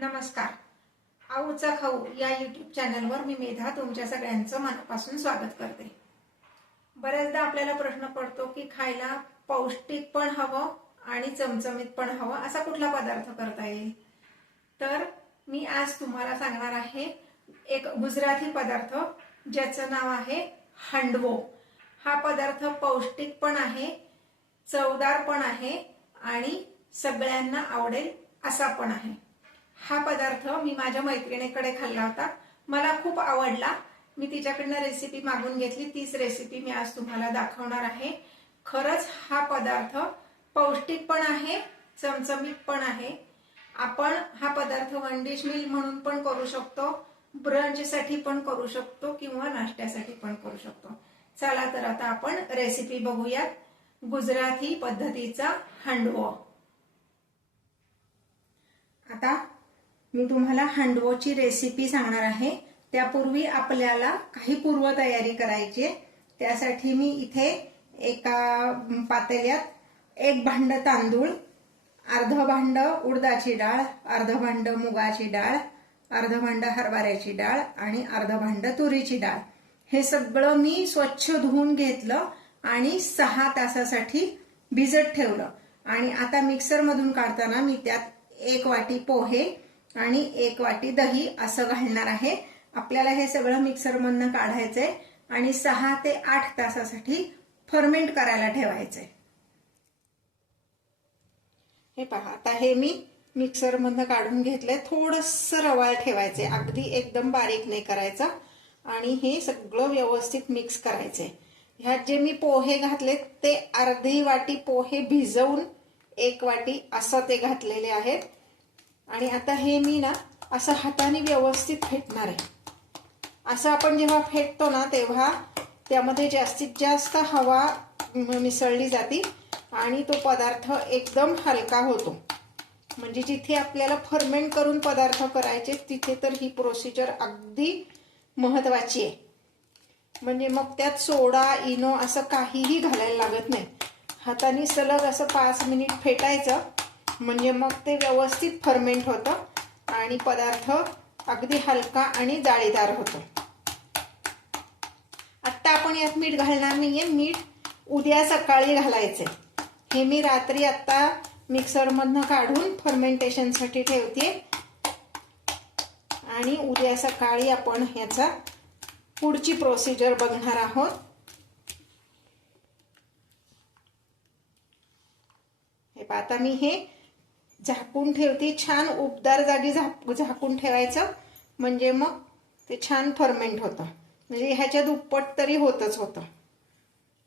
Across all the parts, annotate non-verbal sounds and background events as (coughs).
नमस्कार. आऊचा खाऊ या युट्यूब चॅनलवर मी मेधा तुमच्या सगळ्यांचं मनापासून स्वागत करते. बऱ्याचदा आपल्याला प्रश्न पडतो की खायला पौष्टिक पण हवं आणि चमचमीत पण हवं असा कुठला पदार्थ करता येईल? तर मी आज तुम्हाला सांगणार आहे एक गुजराती पदार्थ ज्याचं नाव आहे हांडवो. हा पदार्थ पौष्टिक पण आहे चवदार पण आहे आणि सगळ्यांना आवडेल असा पण आहे. हा पदार्थ मी माझ्या मैत्रिणीकडे खाल्ला होता. मला खूप आवडला. मी तिच्याकडनं रेसिपी मागून घेतली. तीच रेसिपी मी आज तुम्हाला दाखवणार आहे. खरंच हा पदार्थ पौष्टिक पण आहे चमचमीत पण आहे. आपण हा पदार्थ वन डिश मील म्हणून पण करू शकतो ब्रंचसाठी पण करू शकतो किंवा नाश्त्यासाठी पण करू शकतो. चला तर आता आपण रेसिपी बघूयात. गुजराती पद्धतीचा हांडवो. आता मी तुम्हाला हांडवोची रेसिपी सांगणार आहे. त्यापूर्वी आपल्याला काही पूर्वतयारी करायची आहे. त्यासाठी मी इथे एका पातेल्यात एक भांड तांदूळ अर्ध भांड उडदाची डाळ अर्ध भांड मुगाची डाळ अर्ध भांड हरभऱ्याची डाळ आणि अर्ध भांड तुरीची डाळ. हे सगळं मी स्वच्छ धुवून घेतलं आणि सहा तासासाठी भिजत ठेवलं. आणि आता मिक्सरमधून काढताना मी त्यात एक वाटी पोहे आणि एक वाटी दही असं घालणार आहे. आपल्याला हे सगळं मिक्सर मधनं काढायचंय आणि सहा ते आठ तासासाठी फर्मेंट करायला ठेवायचंय. हे पहा आता हे मी मिक्सरमधनं काढून घेतलंय. थोडस रवाळ ठेवायचंय. अगदी एकदम बारीक नाही करायचा. आणि हे सगळं व्यवस्थित मिक्स करायचंय. ह्यात जे मी पोहे घातले ते अर्धी वाटी पोहे भिजवून एक वाटी असं ते घातलेले आहेत. आणि आता हे मी ना असं हाताने व्यवस्थित फेटणार आहे. असं आपण जेव्हा फेटतो ना तेव्हा त्यामध्ये जास्तीत जास्त हवा मिसळली जाते आणि तो पदार्थ एकदम हलका होतो. म्हणजे जिथे आपल्याला फर्मेंट करून पदार्थ करायचे तिथे तर ही प्रोसिजर अगदी महत्वाची आहे. म्हणजे मग त्यात सोडा इनो असं काहीही घालायला लागत नाही. हाताने सलग असं पाच मिनिट फेटायचं म्हणजे मग ते व्यवस्थित फर्मेंट होतं आणि पदार्थ अगदी हलका आणि जाळीदार होतो. आत्ता आपण यात मीठ घालणार नाहीये. मीठ उद्या सकाळी घालायचे हे मी रात्री आत्ता मिक्सरमधनं काढून फर्मेंटेशनसाठी ठेवते. आणि उद्या सकाळी आपण ह्याचा पुढची प्रोसिजर बघणार आहोत. हे आता मी हे झाकून ठेवते. छान उबदार जागी झाक झाकून ठेवायचं. म्हणजे मग ते छान फर्मेंट होतं. म्हणजे ह्याच्या दुप्पट तरी होतच होतं.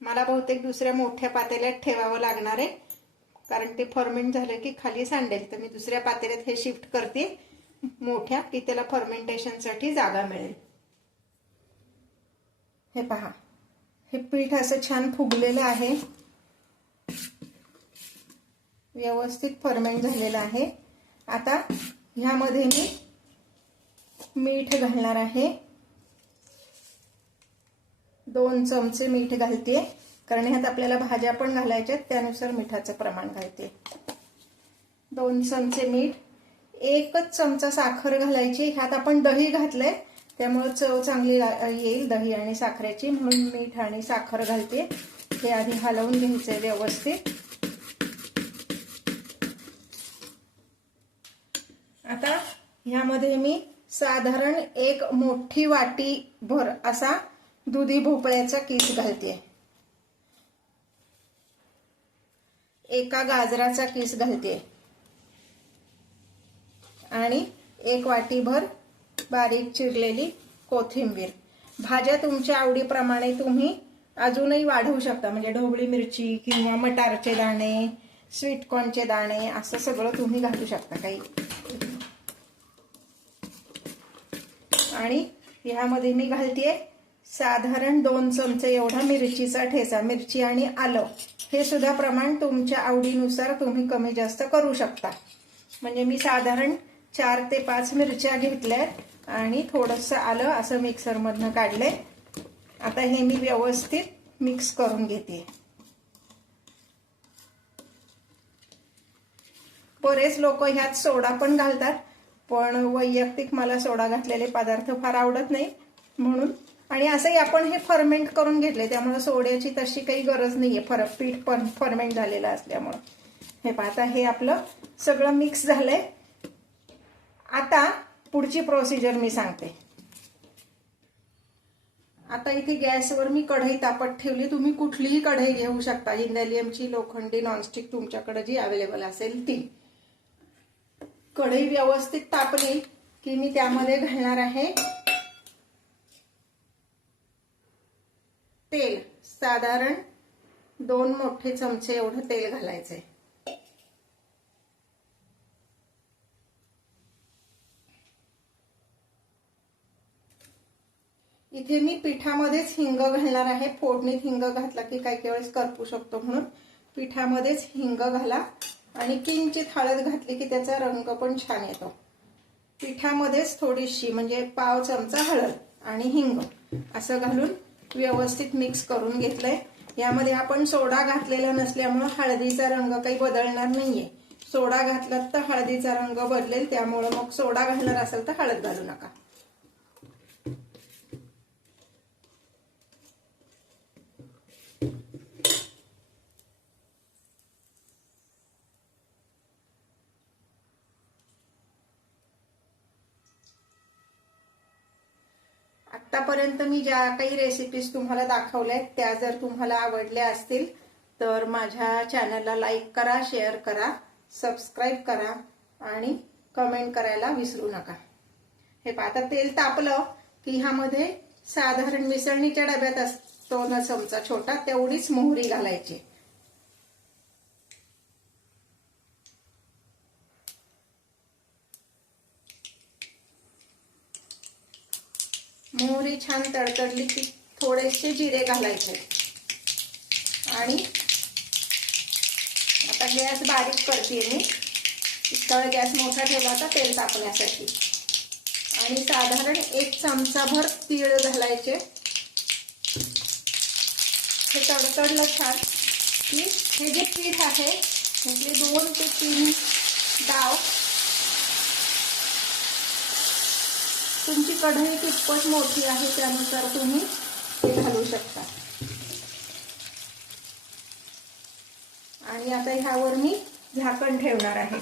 मला बहुतेक दुसऱ्या मोठ्या पातेल्यात ठेवावं लागणार आहे. कारण ते फर्मेंट झालं की खाली सांडेल. तर मी दुसऱ्या पातेल्यात हे शिफ्ट करते. मोठ्या की त्याला फर्मेंटेशनसाठी जागा मिळेल. हे पहा. हे पीठ असं छान फुगलेलं आहे. व्यवस्थित फर्मेंट झालेलं आहे. आता ह्यामध्ये मी मीठ घालणार आहे. दोन चमचे मीठ घालते. कारण ह्यात आपल्याला भाज्या पण घालायच्या त्यानुसार मिठाचं प्रमाण घालते. दोन चमचे मीठ एकच चमचा साखर घालायची. ह्यात आपण दही घातलंय त्यामुळे चव चांगली येईल दही आणि साखरेची. म्हणून मीठ आणि साखर घालते. हे आधी हलवून घ्यायचंय व्यवस्थित. आता ह्यामध्ये मी साधारण एक मोठी वाटी भर असा दुधी भोपळ्याचा किस घालते. एका गाजराचा किस घालते. आणि एक वाटीभर बारीक चिरलेली कोथिंबीर. भाज्या तुमच्या आवडीप्रमाणे तुम्ही अजूनही वाढवू शकता. म्हणजे ढोबळी मिरची किंवा मटारचे दाणे स्वीटकॉर्नचे दाणे असं सगळं तुम्ही घालू शकता. काही आणि ह्यामध्ये मी घालतेय साधारण दोन चमचे एवढा मिरचीचा ठेचा मिरची आणि आलं. हे सुद्धा प्रमाण तुमच्या आवडीनुसार तुम्ही कमी जास्त करू शकता. म्हणजे मी साधारण चार ते पाच मिरच्या घेतल्यात आणि थोडंसं आलं असं मिक्सरमधनं काढलंय. आता हे मी व्यवस्थित मिक्स करून घेते. बरेच लोक ह्यात सोडा पण घालतात. पण वैयक्तिक मला सोडा घातलेले पदार्थ फार आवडत नाही म्हणून. आणि असंही आपण हे फर्मेंट करून घेतले त्यामुळे सोड्याची तशी काही गरज नाहीये. फर पीठ पण फर्मेंट झालेलं असल्यामुळं. हे पाहता हे आपलं सगळं मिक्स झालंय. आता पुढची प्रोसिजर मी सांगते. आता इथे गॅसवर मी कढई तापत ठेवली. तुम्ही कुठलीही कढई घेऊ शकता. इंडॅलियमची लोखंडी नॉनस्टिक तुमच्याकडे जी अवेलेबल असेल ती. कढई व्यवस्थित तापली की मी त्यामध्ये घालणार आहे तेल. साधारण दोन मोठे चमचे एवढं तेल घालायचंय. इथे मी पिठामध्येच हिंग घालणार आहे. फोडणीत हिंग घातला की काही काही वेळेस करपू शकतो म्हणून. पिठामध्येच हिंग घाला. आणि किंचित हळद घातली की त्याचा रंग पण छान येतो. पिठामध्येच थोडीशी म्हणजे पाव चमचा हळद आणि हिंग असं घालून व्यवस्थित मिक्स करून घेतलंय. यामध्ये आपण सोडा घातलेला नसल्यामुळं हळदीचा रंग काही बदलणार नाहीये. सोडा घातलात तर हळदीचा रंग बदलेल त्यामुळं मग सोडा घालणार असेल तर हळद घालू नका. आतापर्यंत मी ज्या काही रेसिपीज तुम्हाला दाखवल्या आहेत त्या जर तुम्हाला आवडल्या असतील तर माझ्या चॅनलला लाईक करा शेअर करा सबस्क्राईब करा आणि कमेंट करायला विसरू नका. हे पहा आता तेल तापलं की ह्यामध्ये साधारण मिसळणीच्या डब्यात असतो ना चमचा छोटा तेवढीच मोहरी घालायची. मोहरी छान तडतडली की थोडेसे जिरे घालायचे. आणि आता गॅस बारीक करते मी. इतका गॅस मोठा ठेवला होता तेल तापण्यासाठी. आणि साधारण एक चमचाभर तीळ घालायचे. हे तडतडलं छान की हे जे पीठ आहे म्हणजे दोन ते तीन डाव तुमची कढई कितपत मोठी आहे त्यानुसार तुम्ही ते घालू शकता. आणि आता ह्यावर मी झाकण ठेवणार आहे.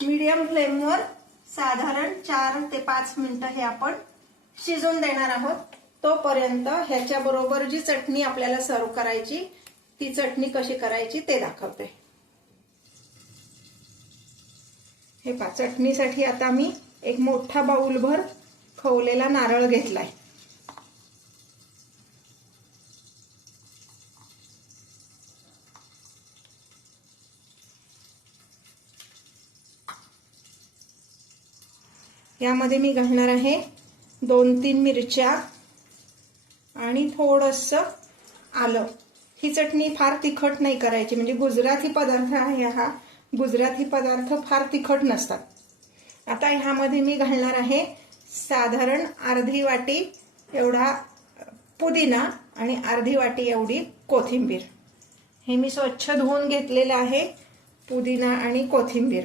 मीडियम फ्लेमवर साधारण चार ते पाच मिनिटं हे आपण शिजवून देणार आहोत. तोपर्यंत ह्याच्या बरोबर जी चटणी आपल्याला सर्व करायची ती चटणी कशी करायची ते दाखवते. हे पा चटणीसाठी आता मी एक मोठा बाऊलभर खवलेला नारळ घेतलाय. यामध्ये मी घालणार आहे दोन तीन मिरच्या आणि थोडंसं आलं. ही चटणी फार तिखट नाही करायची म्हणजे गुजराती पदार्थ आहे हा. गुजराती पदार्थ फार तिखट नसतात. आता ह्यामध्ये मी घालणार आहे साधारण अर्धी वाटी एवढा पुदिना आणि अर्धी वाटी एवढी कोथिंबीर. हे मी स्वच्छ धुवून घेतलेलं आहे पुदिना आणि कोथिंबीर.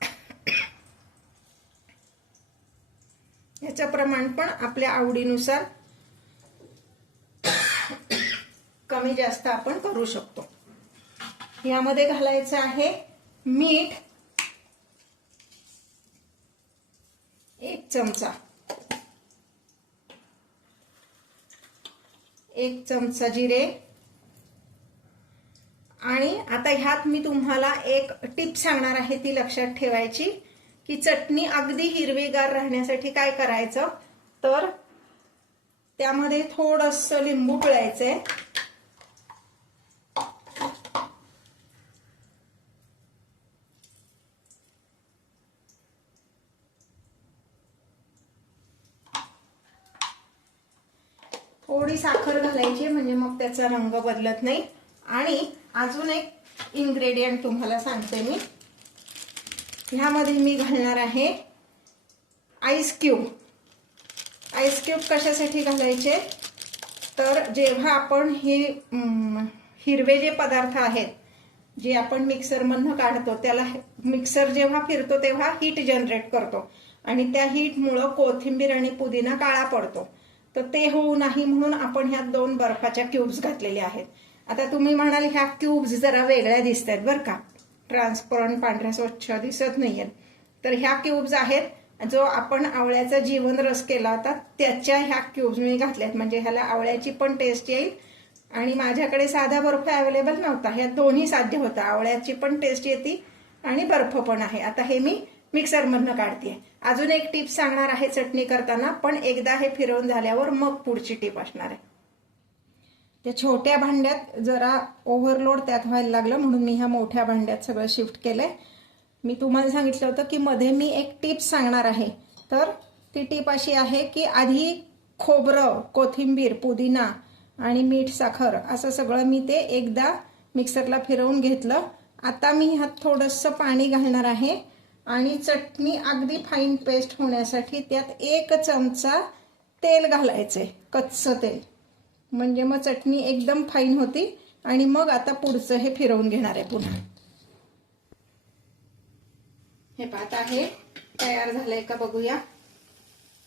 (coughs) याचं प्रमाण पण आपल्या आवडीनुसार कमी जास्त आपण करू शकतो. यामध्ये घालायचं आहे मीठ एक चमचा. एक चमचा जिरे. आणि आता ह्यात मी तुम्हाला एक टिप सांगणार आहे ती लक्षात ठेवायची की चटणी अगदी हिरवीगार राहण्यासाठी काय करायचं? तर त्यामध्ये थोडस लिंबू पिळायचंय. साखर घालायची म्हणजे मग त्याचा रंग बदलत नाही. आणि अजून एक इन्ग्रेडियंट तुम्हाला सांगते मी. ह्यामध्ये मी घालणार आहे आईस क्यूब आईस क्यूब कशासाठी घालायचे? तर जेव्हा आपण हे हिरवे जे पदार्थ आहेत जे आपण मिक्सरमधनं काढतो त्याला मिक्सर जेव्हा फिरतो तेव्हा हीट जनरेट करतो. आणि त्या हीटमुळं कोथिंबीर आणि पुदिना काळा पडतो. तर ते होऊ नाही म्हणून आपण ह्या दोन बर्फाच्या क्यूब्स घातलेल्या आहेत. आता तुम्ही म्हणाल ह्या क्यूब्स जरा वेगळ्या दिसत आहेत बरं का. ट्रान्सपरंट पांढऱ्या स्वच्छ दिसत नाहीयेत. तर ह्या क्यूब्स आहेत. जो आपण आवळ्याचा जीवन रस केला होता त्याच्या ह्या क्यूब्स मी घातल्यात. म्हणजे ह्याला आवळ्याची पण टेस्ट येईल. आणि माझ्याकडे साधा बर्फ अवेलेबल नव्हता. ह्या दोन्ही साध्य होतं. आवळ्याची पण टेस्ट येते आणि बर्फ पण आहे. आता हे मी मिक्सरमधनं काढते अजून एक टिप सांगणार आहे चटणी करताना पण एकदा हे फिरवून झाल्यावर मग पुढची टिप असणार आहे. त्या छोट्या भांड्यात जरा ओव्हरलोड त्यात व्हायला लागलं म्हणून मी ह्या मोठ्या भांड्यात सगळं शिफ्ट केलंय. मी तुम्हाला सांगितलं होतं की मध्ये मी एक टिप सांगणार आहे. तर ती टिप अशी आहे की आधी खोबरं कोथिंबीर पुदिना आणि मीठ साखर असं सगळं मी ते एकदा मिक्सरला फिरवून घेतलं. आता मी ह्यात थोडंसं पाणी घालणार आहे. आणि चटणी अगदी फाईन पेस्ट होण्यासाठी त्यात एक चमचा तेल घालायचे कच्चं तेल. म्हणजे मग चटणी एकदम फाईन होती आणि मग आता पुढचं हे फिरवून घेणार आहे पुन्हा. हे पाहत आहे तयार झालंय का बघूया.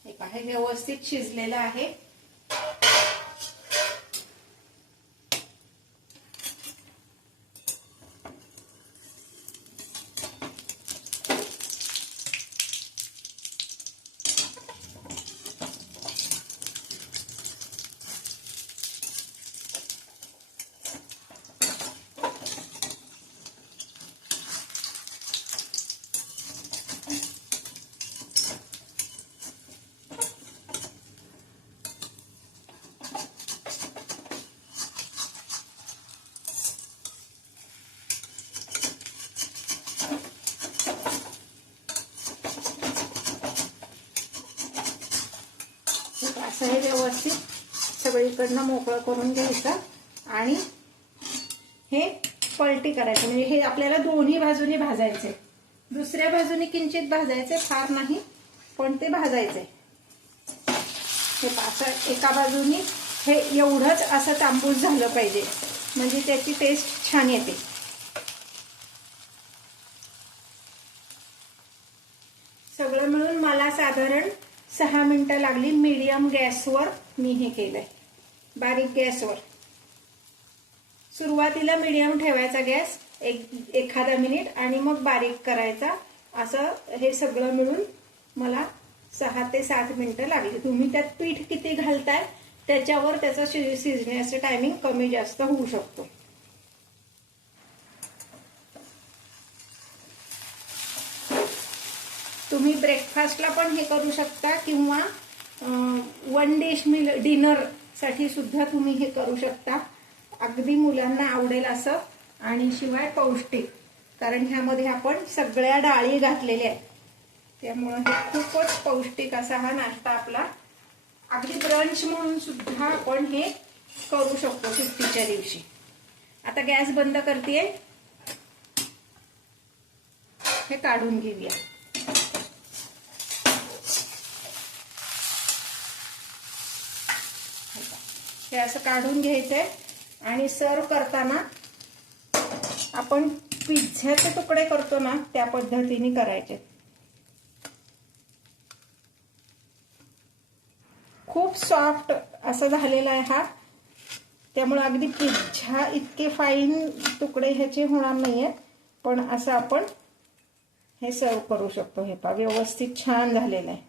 हे पहा व्यवस्थित शिजलेलं आहे. असं हे व्यवस्थित सगळीकडनं मोकळं करून घ्यायचं आणि हे पलटी करायचं. म्हणजे हे आपल्याला दोन्ही बाजूने भाजायचे दुसऱ्या बाजूने किंचित भाजायचे फार नाही पण ते भाजायचे हे असं एका बाजूनी हे एवढंच असं तांबूस झालं पाहिजे. म्हणजे त्याची टेस्ट छान येते. सगळं मिळून मला साधारण सहा मिनटं लागली. मीडियम गॅसवर मी हे केलंय. बारीक गॅसवर सुरुवातीला मीडियम ठेवायचा गॅस एक एखादा मिनिट आणि मग बारीक करायचा. असं हे सगळं मिळून मला सहा ते सात मिनिटं लागली. तुम्ही त्यात पीठ किती घालताय त्याच्यावर त्याचं शि- शिजण्याचं टायमिंग कमी जास्त होऊ शकतो. तुम्ही ब्रेकफास्टला पण हे करू शकता किंवा वन डिश मिल डिनरसाठी सुद्धा तुम्ही हे करू शकता. अगदी मुलांना आवडेल असं आणि शिवाय पौष्टिक. कारण ह्यामध्ये आपण सगळ्या डाळी घातलेल्या आहेत. त्यामुळं हे खूपच पौष्टिक असा हा नाश्ता आपला. अगदी ब्रंच म्हणून सुद्धा आपण हे करू शकतो सुट्टीच्या दिवशी. आता गॅस बंद करते हे काढून घेऊया. हे असं काढून घ्यायचंय. आणि सर्व करताना आपण पिझ्झ्याचे तुकडे करतो ना त्या पद्धतीने करायचे. खूप सॉफ्ट असं झालेला आहे हा. त्यामुळे अगदी पिझ्झा इतके फाईन तुकडे ह्याचे होणार नाहीयेत पण असं आपण हे सर्व करू शकतो. हे पहा व्यवस्थित छान झालेलं आहे.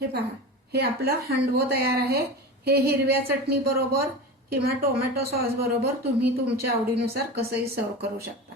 हे पहा हे आपलं हांडवं तयार आहे. हे हिरव्या चटणी बरोबर किंवा टोमॅटो सॉस बरोबर तुम्ही तुमच्या आवडीनुसार कसंही सर्व करू शकता.